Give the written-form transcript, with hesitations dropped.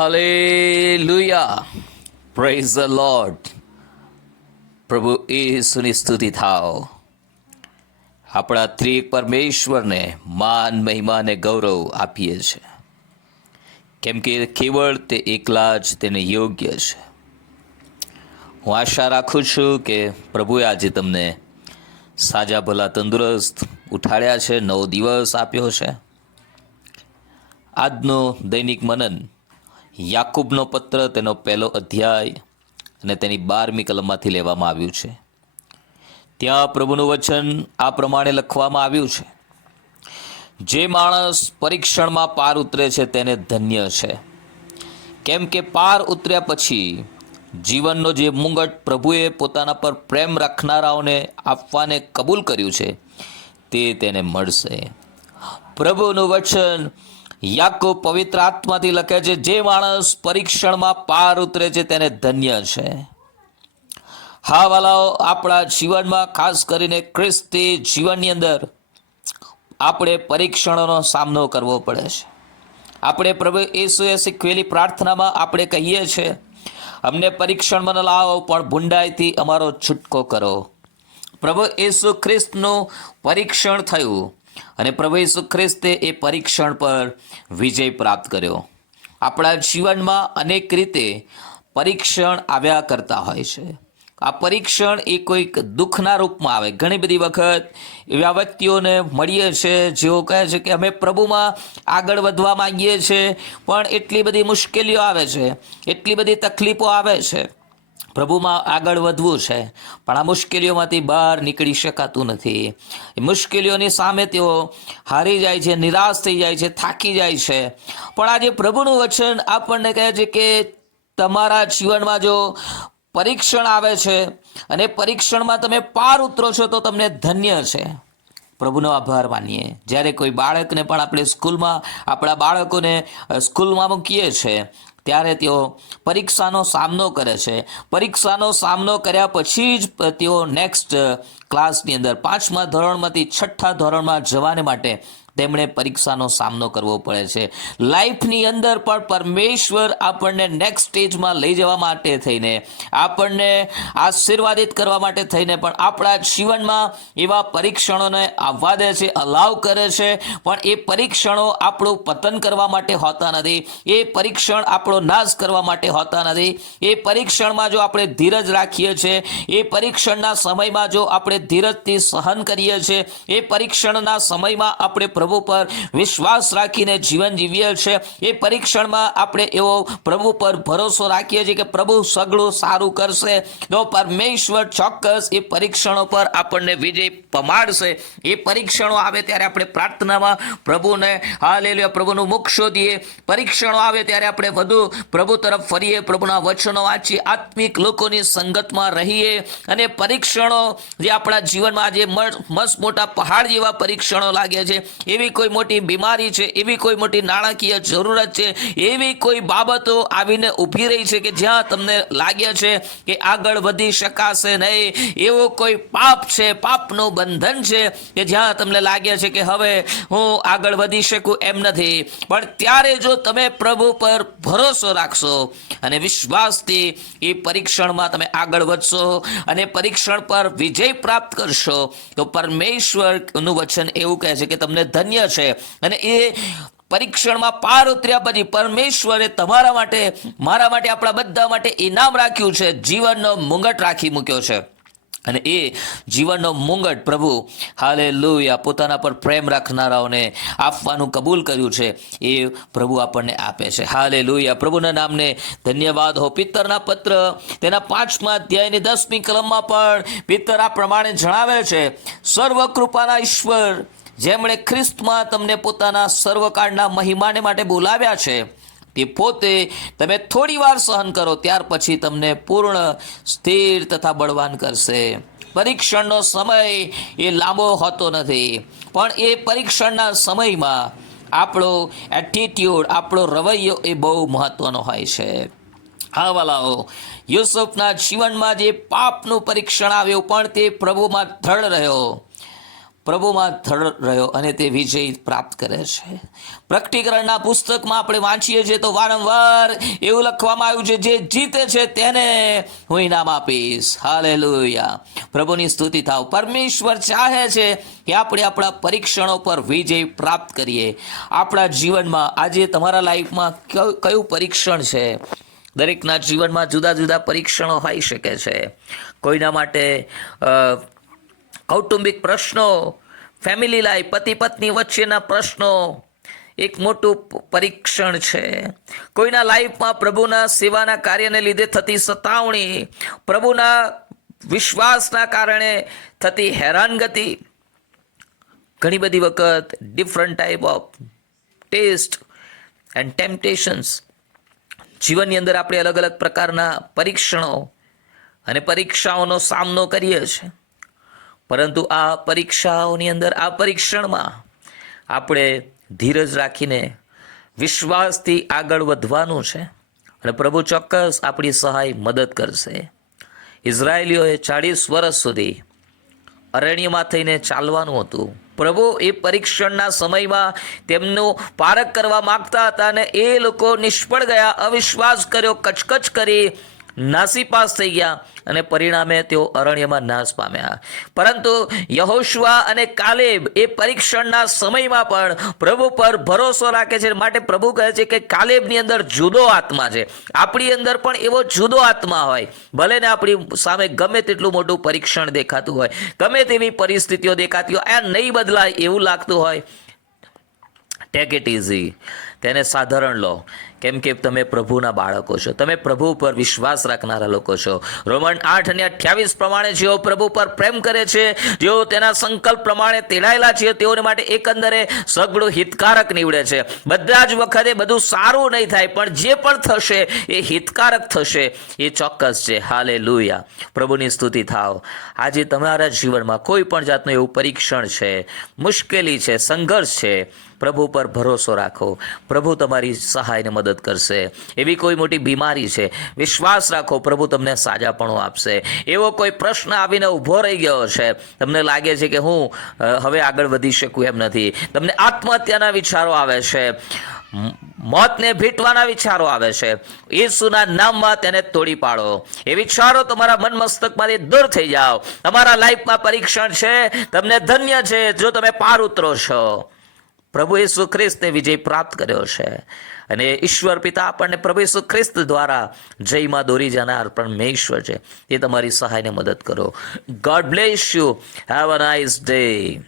Hallelujah, praise the lord. પ્રભુ ઈસુની સ્તુતિ થાવ. આપણા ત્રિએક પરમેશ્વરને માન, મહિમા અને ગૌરવ આપીએ છીએ, કેમ કે કેવળ તે એકલા જ તેને યોગ્ય છે. હું આશા રાખું છું કે પ્રભુએ આજે તમને સાજા ભલા તંદુરસ્ત ઉઠાડ્યા છે, નવો દિવસ આપ્યો છે. આજનો દૈનિક મનન યાકૂબનો પત્ર, તેનો પહેલો અધ્યાય અને તેની 12મી કલમમાંથી લેવામાં આવ્યું છે. ત્યાં પ્રભુનું વચન આ પ્રમાણે લખવામાં આવ્યું છે: જે માણસ પરીક્ષણમાં પાર ઉતરે છે તેને ધન્ય છે, કેમ કે પાર ઉતર્યા પછી જીવનનો જે મુંગટ પ્રભુએ પોતાના પર પ્રેમ રાખનારાઓને આપવાને કબૂલ કર્યું છે તે તેને મળશે. પ્રભુનું વચન યાકૂબ પવિત્ર આત્માથી લખે છે: જે માણસ પરીક્ષણમાં પાર ઉતરે છે તેને ધન્ય છે. હા વાલાઓ, આપણા જીવનમાં ખાસ કરીને ખ્રિસ્તી જીવનની અંદર આપણે પરીક્ષણોનો સામનો કરવો પડે છે. આપણે પ્રભુ ઈસુએ શીખવેલી પ્રાર્થનામાં આપણે કહીએ છીએ: અમને પરીક્ષણમાં ન લાવો, પણ ભૂંડાઈથી અમારો છૂટકો કરો. પ્રભુ ઈસુ ખ્રિસ્તનું પરીક્ષણ થયું અને પ્રભુ ઈસુ ખ્રિસ્તે એ પરીક્ષણ પર વિજય પ્રાપ્ત કર્યો. આપણા જીવનમાં અનેક રીતે પરીક્ષણ આવ્યા કરતા હોય છે. આ પરીક્ષણ એ કોઈક દુઃખના રૂપમાં આવે. ઘણી બધી વખત એવા વ્યક્તિઓને મળીએ છીએ જેઓ કહે છે કે અમે પ્રભુમાં આગળ વધવા માંગીએ છીએ, પણ એટલી બધી મુશ્કેલીઓ આવે છે, એટલી બધી તકલીફો આવે છે. પ્રભુમાં આગળ વધવું છે, પણ આ મુશ્કેલીઓમાંથી બહાર નીકળી શકાતું નથી. એ મુશ્કેલીઓની સામે તેઓ હારી જાય છે, નિરાશ થઈ જાય છે, થાકી જાય છે. પણ આજે પ્રભુનું વચન આપણને કહે છે કે તમારા જીવનમાં જો પરીક્ષણ આવે છે અને પરીક્ષણમાં તમે પાર ઉતરો છો તો તમને ધન્ય છે. પ્રભુનો આભાર માનીએ. જ્યારે કોઈ બાળકને પણ આપણે સ્કૂલમાં આપણા બાળકોને સ્કૂલમાં મૂકીએ છીએ ત્યારે તેઓ પરીક્ષાનો સામનો કરે છે. પરીક્ષાનો સામનો કર્યા પછી જ તેઓ નેક્સ્ટ ક્લાસની અંદર 5મા ધોરણમાંથી 6ઠ્ઠા ધોરણમાં જવાને માટે તેમણે પરીક્ષાનો સામનો કરવો પડે છે. લાઈફની અંદર પણ પરમેશ્વર આપણને નેક્સ્ટ સ્ટેજમાં લઈ જવા માટે થઈને, આપણને આશીર્વાદિત કરવા માટે થઈને પણ આપણા જીવનમાં એવા પરીક્ષણોને આવવા દે છે, અલાવ કરે છે. પણ એ પરીક્ષણો આપણું પતન કરવા માટે હોતા નથી. એ પરીક્ષણ આપણો નાશ કરવા માટે હોતા નથી. એ પરીક્ષણમાં જો આપણે ધીરજ રાખીએ છીએ, એ પરીક્ષણના સમયમાં જો આપણે ધીરજથી સહન કરીએ છીએ, એ પરીક્ષણના સમયમાં આપણે પ્રભુ પર વિશ્વાસ રાખીને જીવન જીવીએ છીએ, એ પરીક્ષણમાં આપણે એવો પ્રભુ પર ભરોસો રાખીએ છીએ કે પ્રભુ સગળું સારું કરશે, તો પરમેશ્વર ચોક્કસ એ પરીક્ષણો પર આપણને વિજય પમાડશે. એ પરીક્ષણો આવે ત્યારે આપણે પ્રાર્થનામાં પ્રભુને હાલેલુયા પ્રભુનું મુખ શોધીએ. પરીક્ષણો આવે ત્યારે આપણે વધુ પ્રભુ તરફ ફરીએ, પ્રભુના વચનો વાંચીએ, આત્મિક લોકોની સંગતમાં રહીએ. અને પરીક્ષણો જે આપણા જીવનમાં આજે મસ્ત મોટા પહાડ જેવા પરીક્ષણો લાગે છે, એવી કોઈ મોટી બીમારી છે, એવી કોઈ મોટી નાણાકીય જરૂરત છે, એવી કોઈ બાબતો આવીને ઊભી રહી છે કે જ્યાં તમને લાગે છે કે આગળ વધી શકાશે નહીં. એવો કોઈ પાપ છે, પાપનું બંધન છે કે જ્યાં તમને લાગે છે કે હવે હું આગળ વધી શકું એમ નથી. પણ ત્યારે જો તમે પ્રભુ પર ભરોસો રાખશો અને વિશ્વાસથી એ પરીક્ષણમાં તમે આગળ વધશો અને પરીક્ષણ પર વિજય પ્રાપ્ત કરશો, તો પરમેશ્વરનું વચન એવું કહે છે કે તમને ધન્ય છે. અને એ પરીક્ષણમાં પાર ઉતર્યા પછી પરમેશ્વરે તમારા માટે, મારા માટે, આપણા બધા માટે ઇનામ રાખ્યું છે, જીવનનો મુંગટ રાખી મૂક્યો છે. અને એ જીવનનો મુંગટ પ્રભુ હાલેલુયા પોતાના પર પ્રેમ રાખનારાઓને આપવાનું કબૂલ કર્યું છે. એ પ્રભુ આપણને આપે છે. હાલેલુયા, પ્રભુના નામને ધન્યવાદ હો. પિત્તરના પત્ર તેના 5મા અધ્યાયની 10મી કલમમાં પણ પિત્તર આ પ્રમાણે જણાવે છે: સર્વ કૃપાના ઈશ્વર, જેમણે ખ્રિસ્તમાં તમને પોતાના સર્વકાળના મહિમાને માટે બોલાવ્યા છે, તે પોતે તમે થોડી વાર સહન કરો, ત્યાર પછી તમને પૂર્ણ, સ્થિર તથા બળવાન કરશે. પરીક્ષણનો સમય એ લાંબો હોતો નથી, પણ એ પરીક્ષણના સમયમાં આપણો એટીટ્યુડ, આપણો રવૈયો એ બહુ મહત્વનો હોય છે. હા વાલાઓ, યુસુફના જીવનમાં જે પાપનું પરીક્ષણ આવ્યું, પણ તે પ્રભુમાં દ્રઢ રહ્યો. પ્રભુમાં દ્રઢ રહ્યો અને તે વિજય પ્રાપ્ત કરે છે. પ્રકટીકરણના પુસ્તકમાં આપણે વાંચીએ છીએ તો વારંવાર એવું લખવામાં આવ્યું છે, જે જીતે છે તેને હું ઇનામ આપીશ. હાલેલુયા, પ્રભુની સ્તુતિ થાવ. પરમેશ્વર ચાહે છે કે આપણે આપણા પરીક્ષણો પર વિજય પ્રાપ્ત કરીએ. આપણા જીવનમાં આજે તમારા લાઈફમાં કયું પરીક્ષણ છે? દરેકના જીવનમાં જુદા જુદા પરીક્ષણો હોઈ શકે છે. કોઈના માટે કૌટુંબિક પ્રશ્નો, ફેમિલી લાઈફ, પતિ પત્ની વચ્ચેના પ્રશ્નો એક મોટું પરીક્ષણ છે. કોઈના લાઈફમાં પ્રભુના સેવાના કાર્યને લીધે થતી સતાવણી, પ્રભુના વિશ્વાસના કારણે થતી હેરાનગતિ, ઘણી બધી વખત different type of test and temptations. જીવનની અંદર આપણે અલગ અલગ પ્રકારના પરીક્ષણો અને પરીક્ષાઓનો સામનો કરીએ છીએ. પરંતુ આ પરીક્ષાઓની અંદર, આ પરીક્ષણમાં આપણે ધીરજ રાખીને વિશ્વાસથી આગળ વધવાનું છે અને પ્રભુ ચોક્કસ આપણી સહાય મદદ કરશે. ઇઝરાયેલીઓએ 40 વર્ષ સુધી અરણ્યમાં થઈને ચાલવાનું હતું. પ્રભુ એ પરીક્ષણના સમયમાં તેમનું પારખ કરવા માગતા હતા અને એ લોકો નિષ્ફળ ગયા, અવિશ્વાસ કર્યો, કચકચ કરી, નાસીપાસ થઈ ગયા અને પરિણામે તેઓ અરણ્યમાં નાશ પામ્યા. પરંતુ યહોશુઆ અને કાલેબ એ પરીક્ષણના સમયમાં પણ પ્રભુ પર ભરોસો રાખે છે. માટે પ્રભુ કહે છે કે કાલેબની અંદર જુદો આત્મા છે. આપણી અંદર પણ એવો જુદો આત્મા હોય. ભલે ને આપણી સામે ગમે તેટલું મોટું પરીક્ષણ દેખાતું હોય, ગમે તેવી પરિસ્થિતિઓ દેખાતી હોય, આ નહીં બદલાય એવું લાગતું હોય, ટેક ઇટ ઇઝી, તેને સાધારણ લો. કેમ કે તમે પ્રભુના બાળકો છો, તમે પ્રભુ પર વિશ્વાસ રાખનારા લોકો છો. રોમન 8:28 પ્રમાણે જેઓ પ્રભુ પર પ્રેમ કરે છે, જેઓ તેના સંકલ્પ પ્રમાણે તેડાયેલા છે, તેઓને માટે એકંદરે સગળું હિતકારક નીવડે છે. બધા જ વખતે બધું સારું નહીં થાય, પણ જે પણ થશે એ હિતકારક થશે, એ ચોક્કસ છે. હાલેલુયા, પ્રભુની સ્તુતિ થાવ. આજે તમારા જીવનમાં કોઈ પણ જાતનું એવું પરીક્ષણ છે, મુશ્કેલી છે, સંઘર્ષ છે, પ્રભુ પર ભરોસો રાખો. પ્રભુ તમારી સહાયને મદદ કરશે. એવી કોઈ મોટી બીમારી છે, વિશ્વાસ રાખો, પ્રભુ તમને સાજાપણું આપશે. એવો કોઈ પ્રશ્ન આવીને ઊભો રહી ગયો છે, તમને લાગે છે કે હું હવે આગળ વધી શકું એમ નથી, તમને આત્મહત્યાના વિચારો આવે છે, મોતને ભેટવાના વિચારો આવે છે, યેસુના નામમાં તેને તોડી પાડો. એ વિચારો તમારા મન મસ્તકમાંથી દૂર થઈ જાઓ. તમારા લાઈફમાં પરીક્ષણ છે, તમને ધન્ય છે જો તમે પાર ઉતરો છો. પ્રભુ યેસુ ખ્રિસ્તે વિજય પ્રાપ્ત કર્યો છે અને ઈશ્વર પિતા આપણને પ્રભુ યેસુ ખ્રિસ્ત દ્વારા જયમાં દોરી જનાર પરમેશ્વર છે. એ તમારી સહાયને મદદ કરો. God bless you. Have a nice day.